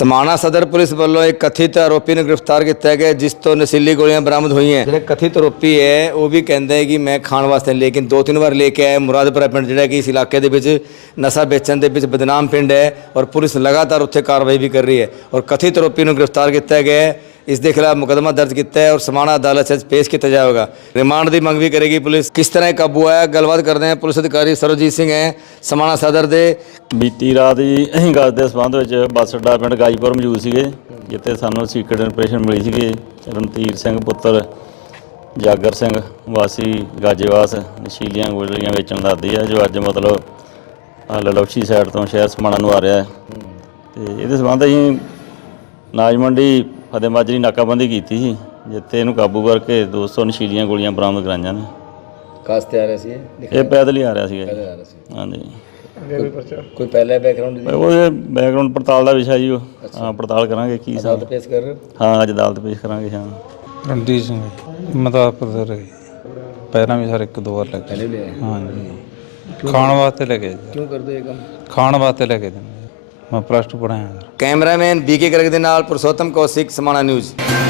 ਸਮਾਣਾ ਸਦਰ ਪੁਲਿਸ ਵੱਲੋਂ ਇੱਕ ਕਥਿਤ ਆਰੋਪੀ ਨੂੰ ਗ੍ਰਿਫਤਾਰ ਕੀਤਾ ਗਿਆ ਜਿਸ ਤੋਂ ਨਸ਼ੀਲੀ ਗੋਲੀਆਂ ਬਰਾਮਦ ਹੋਈਆਂ ਜਿਹੜੇ ਕਥਿਤ ਆਰੋਪੀ ਹੈ ਉਹ ਵੀ ਕਹਿੰਦਾ ਹੈ ਕਿ ਮੈਂ ਖਾਣ ਵਾਸਤੇ ਲੇਕਿਨ ਦੋ ਤਿੰਨ ਵਾਰ ਲੈ ਕੇ ਆਇਆ ਮੁਰਾਦਪੁਰ ਪਿੰਡ ਜਿਹੜਾ ਕਿ ਇਸ ਇਲਾਕੇ ਦੇ ਵਿੱਚ ਨਸ਼ਾ ਵੇਚਣ ਦੇ ਵਿੱਚ ਬਦਨਾਮ ਪਿੰਡ ਹੈ ਔਰ ਪੁਲਿਸ ਲਗਾਤਾਰ ਉੱਥੇ ਕਾਰਵਾਈ ਵੀ ਕਰ ਰਹੀ ਹੈ ਔਰ ਕਥਿਤ ਆਰੋਪੀ ਨੂੰ ਗ੍ਰਿਫਤਾਰ ਕੀਤਾ ਗਿਆ ਹੈ ਇਸ ਦੇ ਖਿਲਾਫ ਮੁਕਦਮਾ ਦਰਜ ਕੀਤਾ ਹੈ ਔਰ ਸਮਾਣਾ ਅਦਾਲਤ ਵਿੱਚ ਪੇਸ਼ ਕੀਤਾ ਜਾਵੇਗਾ ਰਿਮਾਂਡ ਦੀ ਮੰਗ ਵੀ ਕਰੇਗੀ ਪੁਲਿਸ ਕਿਸ ਤਰ੍ਹਾਂ ਕਾਬੂ ਆਇਆ ਗੱਲਬਾਤ ਕਰਦੇ ਆ ਪੁਲਿਸ ਅਧਿਕਾਰੀ ਸਰਵਜੀਤ ਸਿੰਘ ਹੈ ਸਮਾਣਾ ਸਦਰ ਦੇ ਬੀਤੀ ਰਾਤ ਦੀ ਅਸੀਂ ਗੱਲ ਦੇ ਸੰਬੰਧ ਵਿੱਚ ਬਸ ਅੱਡਾ ਪਿੰਡ ਗਾਈਪੁਰ ਮੌਜੂਦ ਸੀਗੇ ਜਿੱਥੇ ਸਾਨੂੰ ਸੀਕਰਟ ਇਨਫੋਰਮੇਸ਼ਨ ਮਿਲੀ ਸੀਗੀ ਰਣਤੀਰ ਸਿੰਘ ਪੁੱਤਰ ਜਾਗਰ ਸਿੰਘ ਵਾਸੀ ਗਾਜੇਵਾਸ ਨਸ਼ੀਲੀਆਂ ਗੋਲੀਆਂ ਵੇਚਣ ਦਾ ਦੀ ਹੈ ਜੋ ਅੱਜ ਮਤਲਬ ਲਲੋਚੀ ਸਾਈਡ ਤੋਂ ਸ਼ਹਿਰ ਸਮਾਣਾ ਨੂੰ ਆ ਰਿਹਾ ਹੈ ਤੇ ਇਹਦੇ ਸੰਬੰਧ ਅਸੀਂ ਨਾਜ ਮੰਡੀ ਫਦੇ ਮਾਜਰੀ ਨਾਕਾਬੰਦੀ ਕੀਤੀ ਸੀ ਜਿੱਤੇ ਇਹਨੂੰ ਕਾਬੂ ਕਰਕੇ 200 ਨਸ਼ੀਲੀਆਂ ਗੋਲੀਆਂ ਬਰਾਮਦ ਕਰਾਈਆਂ ਨੇ ਕਾਸ ਤੇ ਆ ਰਿਹਾ ਸੀ ਇਹ ਪੈਦਲ ਹੀ ਆ ਰਿਹਾ ਸੀਗਾ ਹਾਂਜੀ ਕੋਈ ਪਹਿਲੇ ਬੈਕਗ੍ਰਾਉਂਡ ਉਹ ਬੈਕਗ੍ਰਾਉਂਡ ਪਰਤਾਲ ਦਾ ਵਿਸ਼ਾ ਜੀ ਉਹ ਹਾਂ ਪਰਤਾਲ ਕਰਾਂਗੇ ਕੀ ਸਾਲ ਪੇਸ਼ ਕਰ ਹਾਂ ਅੱਜ ਅਦਾਲਤ ਪੇਸ਼ ਕਰਾਂਗੇ ਹਾਂ ਰੰਦੀ ਸਿੰਘ ਮਤਾਬ ਪਰਦਰ ਪਹਿਲਾਂ ਵੀ ਸਰ ਇੱਕ ਦੋ ਵਾਰ ਲੱਗੇ ਹਾਂਜੀ ਖਾਣ ਵਾਸਤੇ ਲੱਗੇ ਕਿਉਂ ਕਰਦੇ ਇਹ ਕੰਮ ਖਾਣ ਵਾਸਤੇ ਲੱਗੇ ਦਿੰਦੇ ਮੈਂ ਪ੍ਰਸ਼ਟ ਪੜਾਇਆ ਕੈਮਰਾਮੈਨ ਬੀਕੇ ਗਰਗ ਦੇ ਨਾਲ ਪ੍ਰਸੋਤਮ ਕੌਸਿਕ ਸਮਾਣਾ ਨਿਊਜ਼